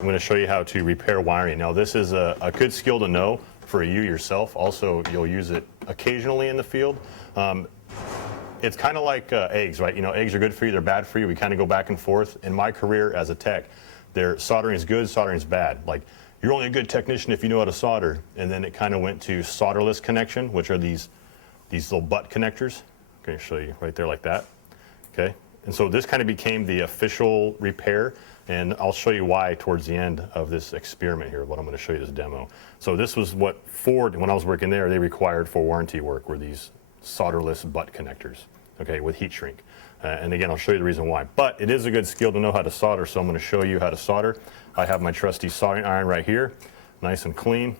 I'm going to show you how to repair wiring. Now this is a good skill to know for you yourself. Also, you'll use it occasionally in the field. It's kind of like eggs, right? You know, eggs are good for you, they're bad for you. We kind of go back and forth. In my career as a tech, soldering is good, soldering is bad. Like, you're only a good technician if you know how to solder. And then it kind of went to solderless connection, which are these little butt connectors. I'm going to show you right there like that. Okay. And so this kind of became the official repair, and I'll show you why towards the end of this experiment here, what I'm going to show you this demo. So this was what Ford, when I was working there, they required for warranty work, were these solderless butt connectors, okay, with heat shrink. And again, I'll show you the reason why. But it is a good skill to know how to solder, so I'm going to show you how to solder. I have my trusty soldering iron right here, nice and clean.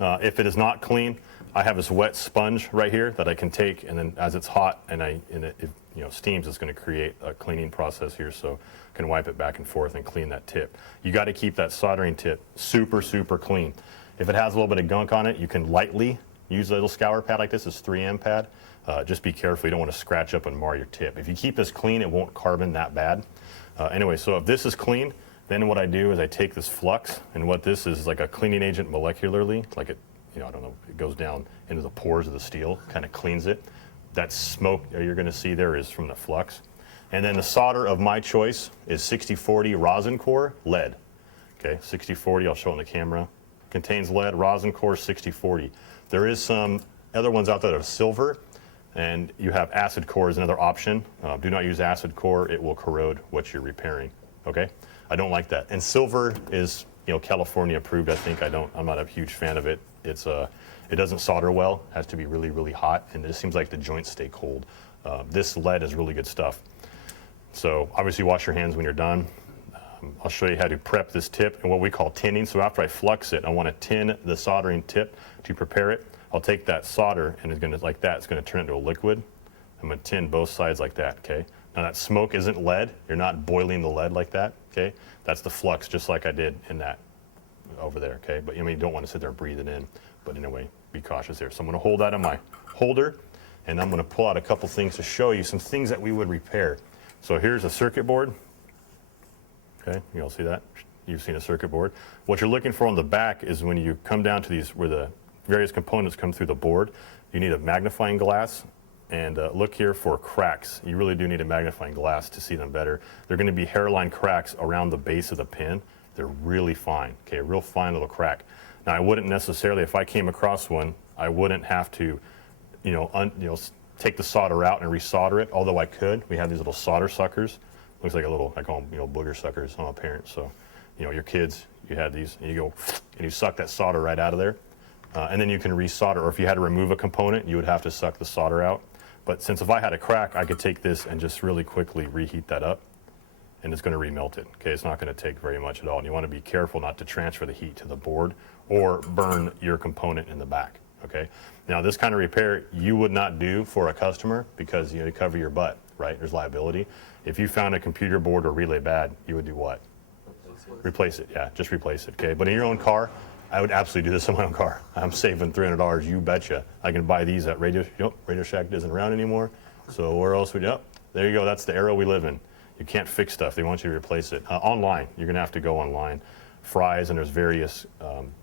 If it is not clean, I have this wet sponge right here that I can take, and then as it's hot and it steams, it's going to create a cleaning process here, so I can wipe it back and forth and clean that tip. You got to keep that soldering tip super, super clean. If it has a little bit of gunk on it, you can lightly use a little scour pad like this. This 3M pad. Just be careful. You don't want to scratch up and mar your tip. If you keep this clean, it won't carbon that bad. Anyway, so if this is clean, then what I do is I take this flux, and what this is like a cleaning agent molecularly, like it, I don't know, it goes down into the pores of the steel, kind of cleans it. That smoke you're going to see there is from the flux. And then the solder of my choice is 6040 rosin core lead. Okay, 6040, I'll show it on the camera. Contains lead, rosin core 6040. There is some other ones out there that are silver, and you have acid core as another option. Do not use acid core, it will corrode what you're repairing. Okay, I don't like that. And silver is, California approved, I think. I'm not a huge fan of it. It doesn't solder well, it has to be really, really hot, and it just seems like the joints stay cold. This lead is really good stuff. So obviously wash your hands when you're done. I'll show you how to prep this tip and what we call tinning. So after I flux it, I want to tin the soldering tip to prepare it. I'll take that solder and it's going to, like that, it's going to turn into a liquid. I'm going to tin both sides like that, okay? Now that smoke isn't lead. You're not boiling the lead like that, okay? That's the flux, just like I did in that over there, okay? But you don't want to sit there and breathe it in. But anyway, be cautious there. So I'm going to hold that in my holder, and I'm going to pull out a couple things to show you some things that we would repair. So here's a circuit board. Okay, you all see that? You've seen a circuit board. What you're looking for on the back is when you come down to these, where the various components come through the board, you need a magnifying glass, and look here for cracks. You really do need a magnifying glass to see them better. They're going to be hairline cracks around the base of the pin. They're really fine, okay, a real fine little crack. Now I wouldn't necessarily, if I came across one, I wouldn't have to, take the solder out and resolder it, although I could. We have these little solder suckers. Looks like a little, I call them, booger suckers. I'm a parent, so, your kids, you had these, and you go, and you suck that solder right out of there. And then you can resolder, or if you had to remove a component, you would have to suck the solder out. But since if I had a crack, I could take this and just really quickly reheat that up, and it's going to remelt it. Okay, it's not going to take very much at all. And you want to be careful not to transfer the heat to the board or burn your component in the back. Okay, now this kind of repair you would not do for a customer because you cover your butt, right? There's liability. If you found a computer board or relay bad, you would do what? Replace it. Yeah, just replace it. Okay, but in your own car, I would absolutely do this in my own car. I'm saving $300. You betcha. I can buy these at Radio Shack isn't around anymore. So where else would you? There you go. That's the era we live in. You can't fix stuff. They want you to replace it online. You're gonna have to go online. Fry's, and there's various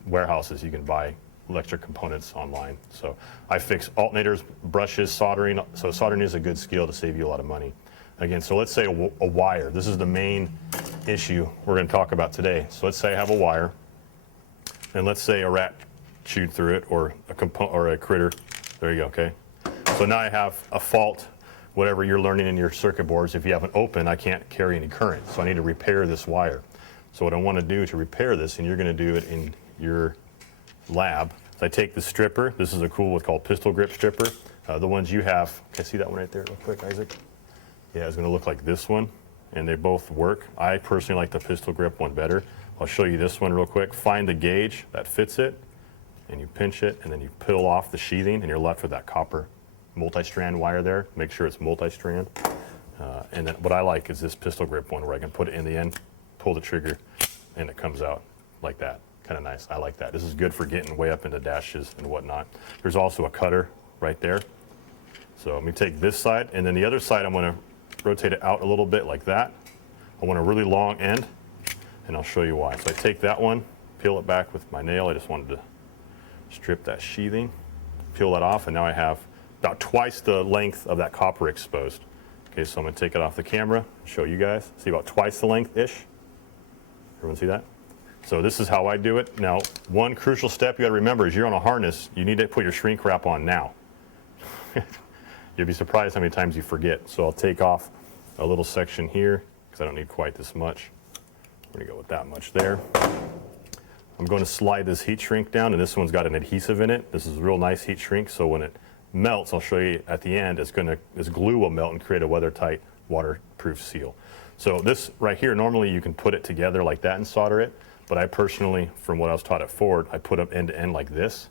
warehouses you can buy electric components online. So I fix alternators, brushes, soldering. So soldering is a good skill to save you a lot of money. Again, so let's say a wire. This is the main issue we're going to talk about today. So let's say I have a wire, and let's say a rat chewed through it, or a critter. There you go. Okay. So now I have a fault. Whatever you're learning in your circuit boards, if you have an open, I can't carry any current. So I need to repair this wire. So what I want to do to repair this, and you're going to do it in your lab, is I take the stripper. This is a cool what's called pistol grip stripper. The ones you have, can I see that one right there real quick, Isaac? Yeah, it's going to look like this one, and they both work. I personally like the pistol grip one better. I'll show you this one real quick. Find the gauge that fits it, and you pinch it, and then you peel off the sheathing, and you're left with that copper multi-strand wire there. Make sure it's multi-strand. And then what I like is this pistol grip one where I can put it in the end, pull the trigger, and it comes out like that. Kind of nice. I like that. This is good for getting way up into dashes and whatnot. There's also a cutter right there. So let me take this side, and then the other side I'm going to rotate it out a little bit like that. I want a really long end. and I'll show you why. So I take that one, peel it back with my nail. I just wanted to strip that sheathing, peel that off, and now I have about twice the length of that copper exposed. Okay, so I'm going to take it off the camera, show you guys. See, about twice the length-ish. Everyone see that? So this is how I do it. Now, one crucial step you got to remember is you're on a harness, you need to put your shrink wrap on now. You'll be surprised how many times you forget. So I'll take off a little section here because I don't need quite this much. We're going to go with that much there. I'm going to slide this heat shrink down, and this one's got an adhesive in it. This is a real nice heat shrink, so when it melts, I'll show you at the end, this glue will melt and create a weather-tight, waterproof seal. So this right here, normally you can put it together like that and solder it, but I personally, from what I was taught at Ford, I put them end to end like this,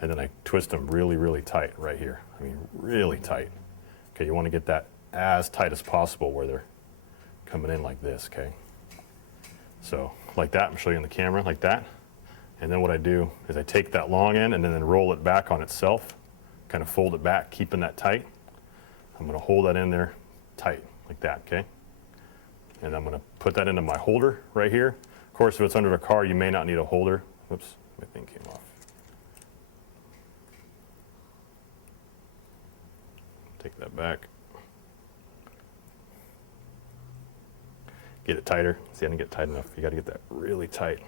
and then I twist them really, really tight right here. I mean, really tight. Okay, you want to get that as tight as possible where they're coming in like this, okay? So like that, I'm showing you on the camera, like that. And then what I do is I take that long end and then roll it back on itself, kind of fold it back, keeping that tight. I'm going to hold that in there tight, like that, okay? And I'm going to put that into my holder right here. Of course, if it's under a car, you may not need a holder. Oops, my thing came off. Take that back. Get it tighter. See, I didn't get tight enough. You got to get that really tight.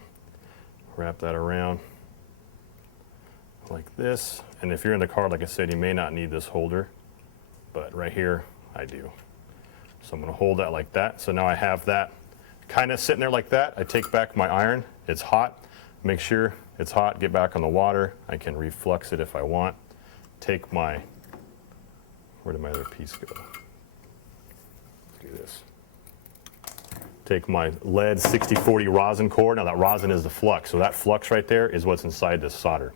Wrap that around like this. And if you're in the car, like I said, you may not need this holder, but right here, I do. So I'm going to hold that like that. So now I have that kind of sitting there like that. I take back my iron. It's hot. Make sure it's hot. Get back on the water. I can reflux it if I want. Take my, where did my other piece go? Let's do this. Take my lead 6040 rosin core. Now that rosin is the flux, so that flux right there is what's inside this solder.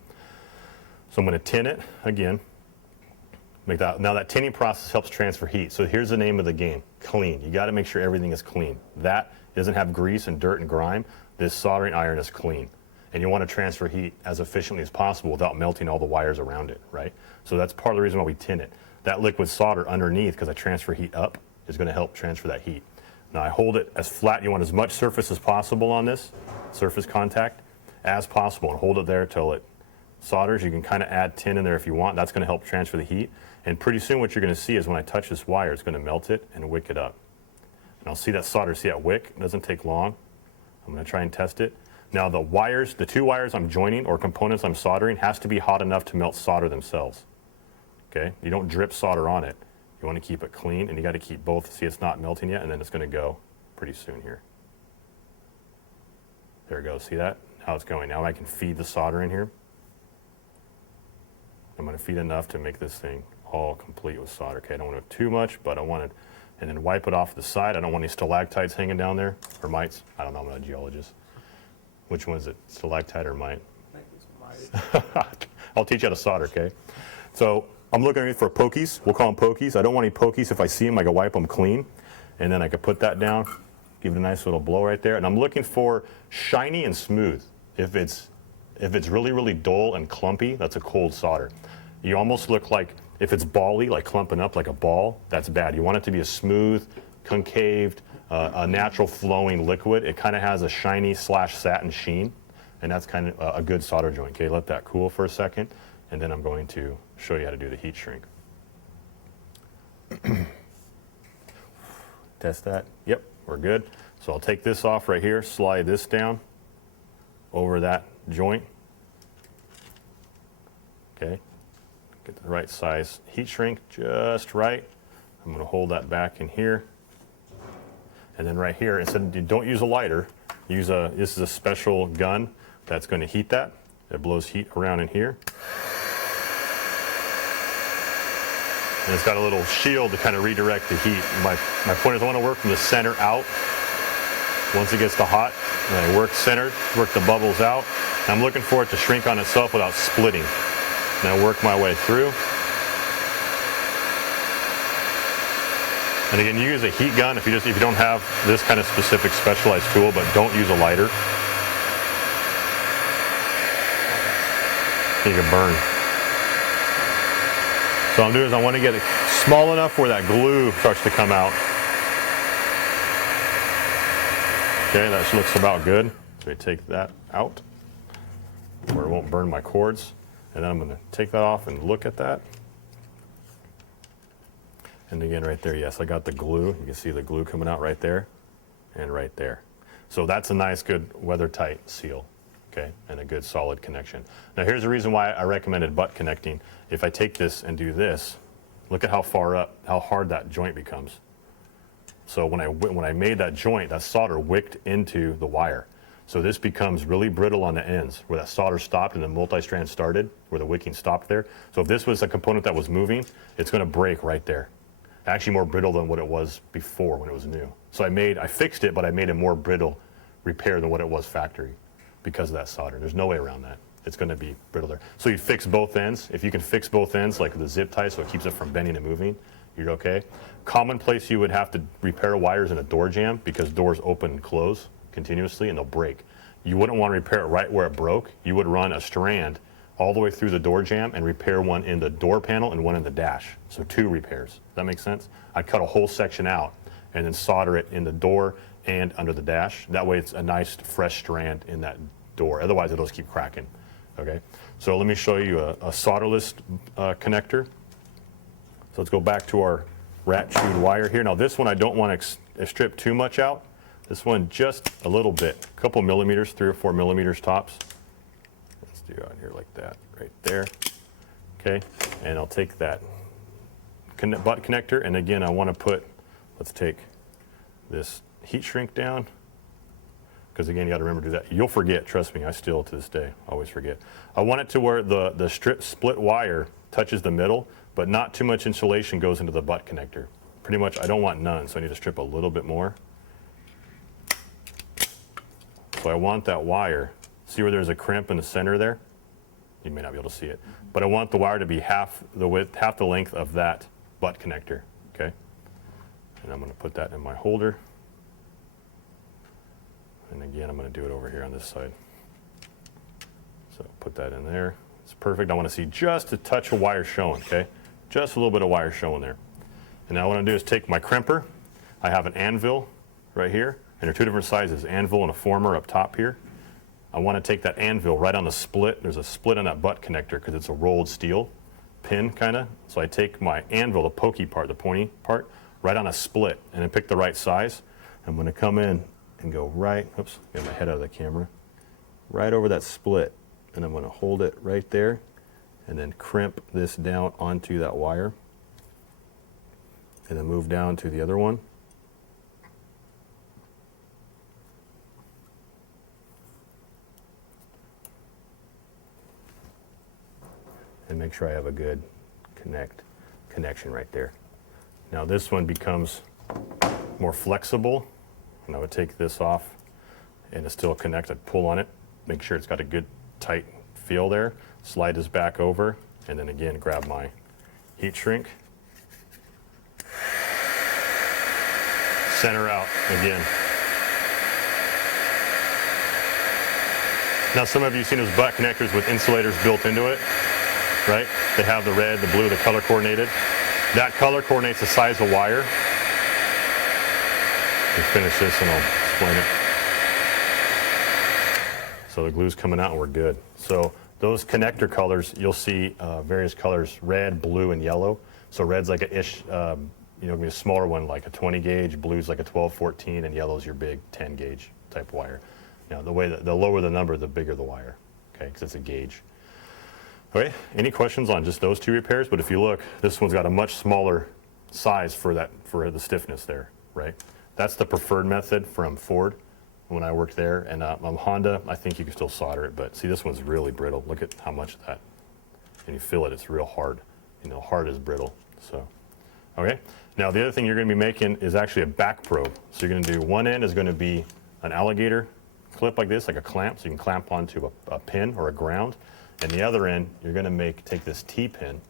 So I'm going to tin it again. Make that. Now that tinning process helps transfer heat. So here's the name of the game: clean. You got to make sure everything is clean. That doesn't have grease and dirt and grime. This soldering iron is clean, and you want to transfer heat as efficiently as possible without melting all the wires around it, right? So that's part of the reason why we tin it. That liquid solder underneath, because I transfer heat up, is going to help transfer that heat. Now I hold it as flat. You want as much surface as possible on this, surface contact, as possible, and hold it there till it solders. You can kind of add tin in there if you want. That's going to help transfer the heat. And pretty soon what you're going to see is when I touch this wire, it's going to melt it and wick it up. And I'll see that solder, see that wick? It doesn't take long. I'm going to try and test it. Now the wires, the two wires I'm joining or components I'm soldering has to be hot enough to melt solder themselves. Okay? You don't drip solder on it. You want to keep it clean, and you got to keep both. See, it's not melting yet, and then it's going to go pretty soon here. There it goes. See that? How it's going. Now I can feed the solder in here. I'm going to feed enough to make this thing all complete with solder. Okay, I don't want it too much, but I want it, and then wipe it off the side. I don't want any stalactites hanging down there, or mites. I don't know, I'm not a geologist. Which one is it, stalactite or mite? I think it's mite. I'll teach you how to solder, okay? So I'm looking for pokies. We'll call them pokies. I don't want any pokies. If I see them, I can wipe them clean, and then I can put that down, give it a nice little blow right there. And I'm looking for shiny and smooth. If it's really, really dull and clumpy, that's a cold solder. You almost look like, if it's bally, like clumping up like a ball, that's bad. You want it to be a smooth, concaved, a natural flowing liquid. It kind of has a shiny / satin sheen, and that's kind of a good solder joint. Okay, let that cool for a second, and then I'm going to show you how to do the heat shrink. Test that. Yep, we're good. So I'll take this off right here, slide this down over that joint. Okay, get the right size heat shrink just right. I'm going to hold that back in here. And then right here, instead, you don't use a lighter, use this is a special gun that's going to heat that. It blows heat around in here. And it's got a little shield to kind of redirect the heat. My point is I want to work from the center out. Once it gets to hot, and I work centered, work the bubbles out. And I'm looking for it to shrink on itself without splitting. And I work my way through. And again, you use a heat gun if you don't have this kind of specific specialized tool, but don't use a lighter. You can burn. So what I'm doing is I want to get it small enough where that glue starts to come out. Okay, that looks about good. So I take that out where it won't burn my cords. And then I'm going to take that off and look at that. And again, right there, yes, I got the glue. You can see the glue coming out right there and right there. So that's a nice, good weather-tight seal, okay, and a good solid connection. Now here's the reason why I recommended butt connecting. If I take this and do this, look at how far up, how hard that joint becomes. So when I made that joint, that solder wicked into the wire. So this becomes really brittle on the ends, where that solder stopped and the multi-strand started, where the wicking stopped there. So if this was a component that was moving, it's going to break right there. Actually more brittle than what it was before when it was new. So I fixed it, but I made a more brittle repair than what it was factory because of that solder. There's no way around that. It's going to be brittle there. So you fix both ends. If you can fix both ends, like the zip tie, so it keeps it from bending and moving, you're okay. Common place you would have to repair wires in a door jamb because doors open and close continuously and they'll break. You wouldn't want to repair it right where it broke. You would run a strand all the way through the door jamb and repair one in the door panel and one in the dash. So 2 repairs. Does that make sense? I'd cut a whole section out and then solder it in the door and under the dash. That way it's a nice fresh strand in that door. Otherwise it'll just keep cracking. Okay. So let me show you a solderless connector. So let's go back to our rat chewed wire here. Now this one I don't want to strip too much out. This one just a little bit, a couple millimeters, 3 or 4 millimeters tops. Let's do out here like that, right there. Okay, and I'll take that butt connector, and again I want to put, let's take this heat shrink down, because again you got to remember to do that. You'll forget, trust me, I still to this day always forget. I want it to where the split wire touches the middle, but not too much insulation goes into the butt connector. Pretty much I don't want none, so I need to strip a little bit more. So I want that wire, see where there's a crimp in the center there? You may not be able to see it, but I want the wire to be half the width, half the length of that butt connector, okay? And I'm going to put that in my holder. And again, I'm going to do it over here on this side. So put that in there. It's perfect. I want to see just a touch of wire showing, okay? Just a little bit of wire showing there. And now what I'm going to do is take my crimper. I have an anvil right here, and they're 2 different sizes, anvil and a former up top here. I want to take that anvil right on the split. There's a split on that butt connector because it's a rolled steel pin kind of. So I take my anvil, the pokey part, the pointy part, right on a split, and then pick the right size. I'm going to come in and go right, oops, get my head out of the camera, right over that split. And I'm going to hold it right there and then crimp this down onto that wire. And then move down to the other one. And make sure I have a good connection right there. Now this one becomes more flexible, and I would take this off and it's still connected. Pull on it, make sure it's got a good tight feel there. Slide this back over, and then again grab my heat shrink. Center out again. Now some of you have seen those butt connectors with insulators built into it, right? They have the red, the blue, the color coordinated. That color coordinates the size of wire. Let's finish this and I'll explain it. So the glue's coming out and we're good. So those connector colors, you'll see various colors, red, blue, and yellow. So red's like a ish, maybe a smaller one like a 20 gauge, blue's like a 12, 14, and yellow's your big 10 gauge type wire. Now the lower the number, the bigger the wire, okay, because it's a gauge. Okay, any questions on just those 2 repairs? But if you look, this one's got a much smaller size for the stiffness there, right? That's the preferred method from Ford when I worked there. And Honda, I think you can still solder it, but see, this one's really brittle. Look at how much of that, and you feel it, it's real hard. Hard as brittle, so. Okay, now the other thing you're gonna be making is actually a back probe. So you're gonna do one end is gonna be an alligator clip like this, like a clamp, so you can clamp onto a pin or a ground. And the other end, you're gonna take this T-pin,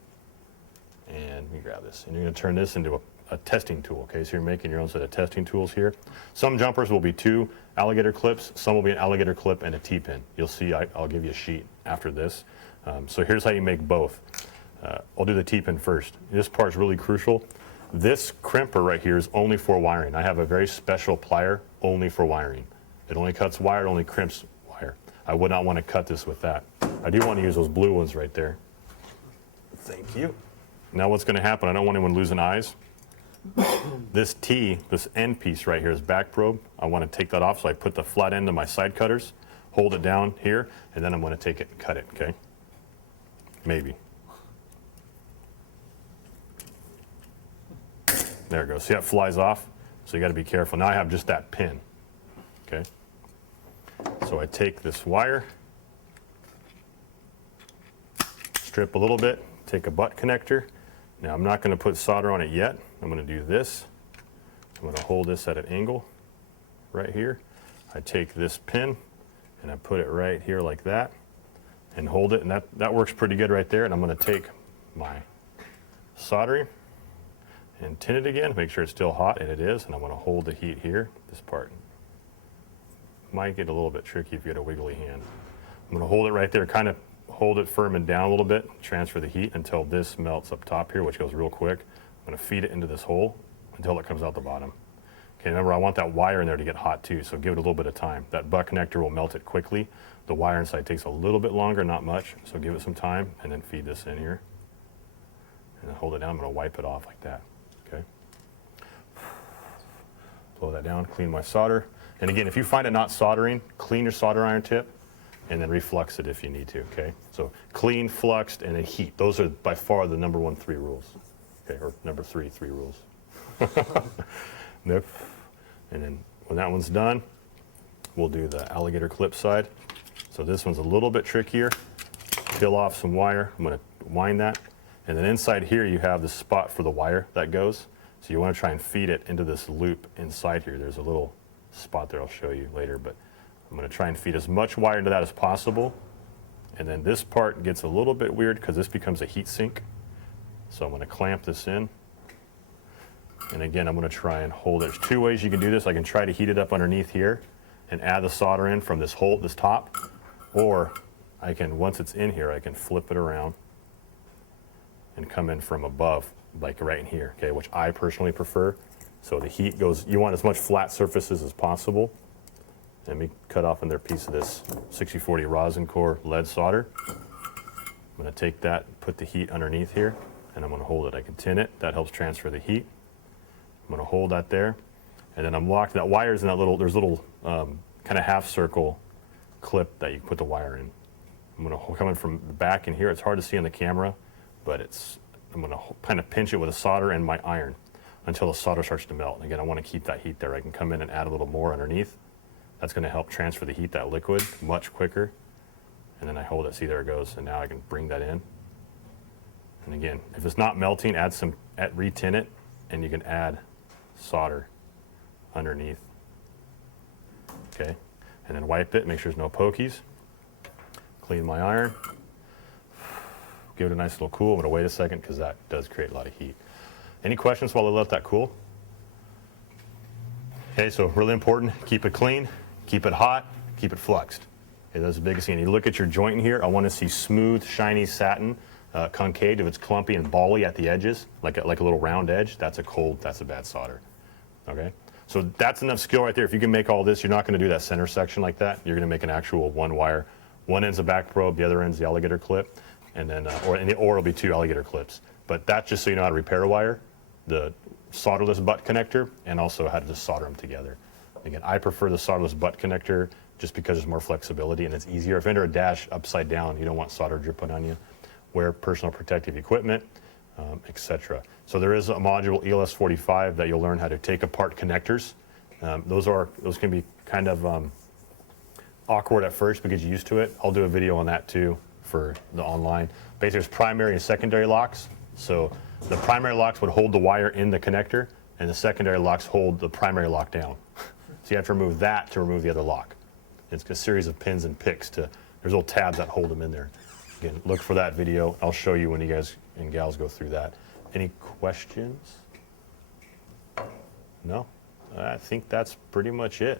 and let me grab this, and you're gonna turn this into a testing tool, okay? So you're making your own set of testing tools here. Some jumpers will be 2 alligator clips, some will be an alligator clip and a T-pin. You'll see, I'll give you a sheet after this. So here's how you make both. I'll do the T-pin first. This part's really crucial. This crimper right here is only for wiring. I have a very special plier only for wiring. It only cuts wire, it only crimps wire. I would not want to cut this with that. I do want to use those blue ones right there. Thank you. Now what's going to happen, I don't want anyone losing eyes. This T, this end piece right here is back probe. I want to take that off, so I put the flat end of my side cutters, hold it down here, and then I'm going to take it and cut it, okay? Maybe. There it goes. See how it flies off? So you got to be careful. Now I have just that pin, okay? So I take this wire, strip a little bit, take a butt connector. Now I'm not going to put solder on it yet. I'm going to do this. I'm going to hold this at an angle right here. I take this pin and I put it right here like that and hold it, and that works pretty good right there. And I'm going to take my soldering and tin it again, make sure it's still hot, and it is, and I'm going to hold the heat here, this part. Might get a little bit tricky if you get a wiggly hand. I'm going to hold it right there, kind of hold it firm and down a little bit, transfer the heat until this melts up top here, which goes real quick. I'm going to feed it into this hole until it comes out the bottom. Okay, remember I want that wire in there to get hot too, so give it a little bit of time. That butt connector will melt it quickly. The wire inside takes a little bit longer, not much, so give it some time and then feed this in here. And then hold it down, I'm going to wipe it off like that, okay? Blow that down, clean my solder. And again, if you find it not soldering, clean your solder iron tip and then reflux it if you need to, okay? So clean, fluxed, and then heat. Those are by far the number 1 3 rules, okay? Or number 3 rules. Nope. And then when that one's done, we'll do the alligator clip side. So this one's a little bit trickier. Peel off some wire. I'm going to wind that. And then inside here you have the spot for the wire that goes. So you want to try and feed it into this loop inside here. There's a little spot there I'll show you later, but I'm going to try and feed as much wire into that as possible. And then this part gets a little bit weird because this becomes a heat sink. So I'm going to clamp this in. And again, I'm going to try and hold it. There's 2 ways you can do this. I can try to heat it up underneath here and add the solder in from this hole, this top, or I can, once it's in here, I can flip it around and come in from above, like right in here, okay, which I personally prefer. So the heat goes, you want as much flat surfaces as possible. Let me cut off another piece of this 6040 rosin core lead solder. I'm going to take that, put the heat underneath here, and I'm going to hold it. I can tin it. That helps transfer the heat. I'm going to hold that there, and then I'm locked. That wire's in that little, there's a little kind of half circle clip that you put the wire in. I'm going to come in from the back in here. It's hard to see on the camera, but I'm going to kind of pinch it with a solder and my iron until the solder starts to melt. And again, I want to keep that heat there. I can come in and add a little more underneath. That's going to help transfer the heat, that liquid, much quicker. And then I hold it, see, there it goes. And now I can bring that in. And again, if it's not melting, re-tin it, and you can add solder underneath. Okay, and then wipe it, make sure there's no pokies. Clean my iron. Give it a nice little cool. I'm going to wait a second because that does create a lot of heat. Any questions while I let that cool? Okay, so really important, keep it clean, keep it hot, keep it fluxed. Okay, that's the biggest thing. You look at your joint in here, I want to see smooth, shiny satin, concave. If it's clumpy and bally at the edges, like a little round edge, that's a bad solder. Okay, so that's enough skill right there. If you can make all this, you're not going to do that center section like that. You're going to make an actual 1 wire. One end's a back probe, the other end's the alligator clip, and then or it'll be 2 alligator clips. But that's just so you know how to repair a wire, the solderless butt connector, and also how to just solder them together. Again, I prefer the solderless butt connector just because there's more flexibility and it's easier. If you enter a dash upside down, you don't want solder dripping on you. Wear personal protective equipment, etc. So there is a module, ELS45, that you'll learn how to take apart connectors. Those can be kind of awkward at first, but get you used to it. I'll do a video on that too for the online. Basically, there's primary and secondary locks. So the primary locks would hold the wire in the connector, and the secondary locks hold the primary lock down. So you have to remove that to remove the other lock. It's a series of pins and picks there's little tabs that hold them in there. Again, look for that video. I'll show you when you guys and gals go through that. Any questions? No? I think that's pretty much it.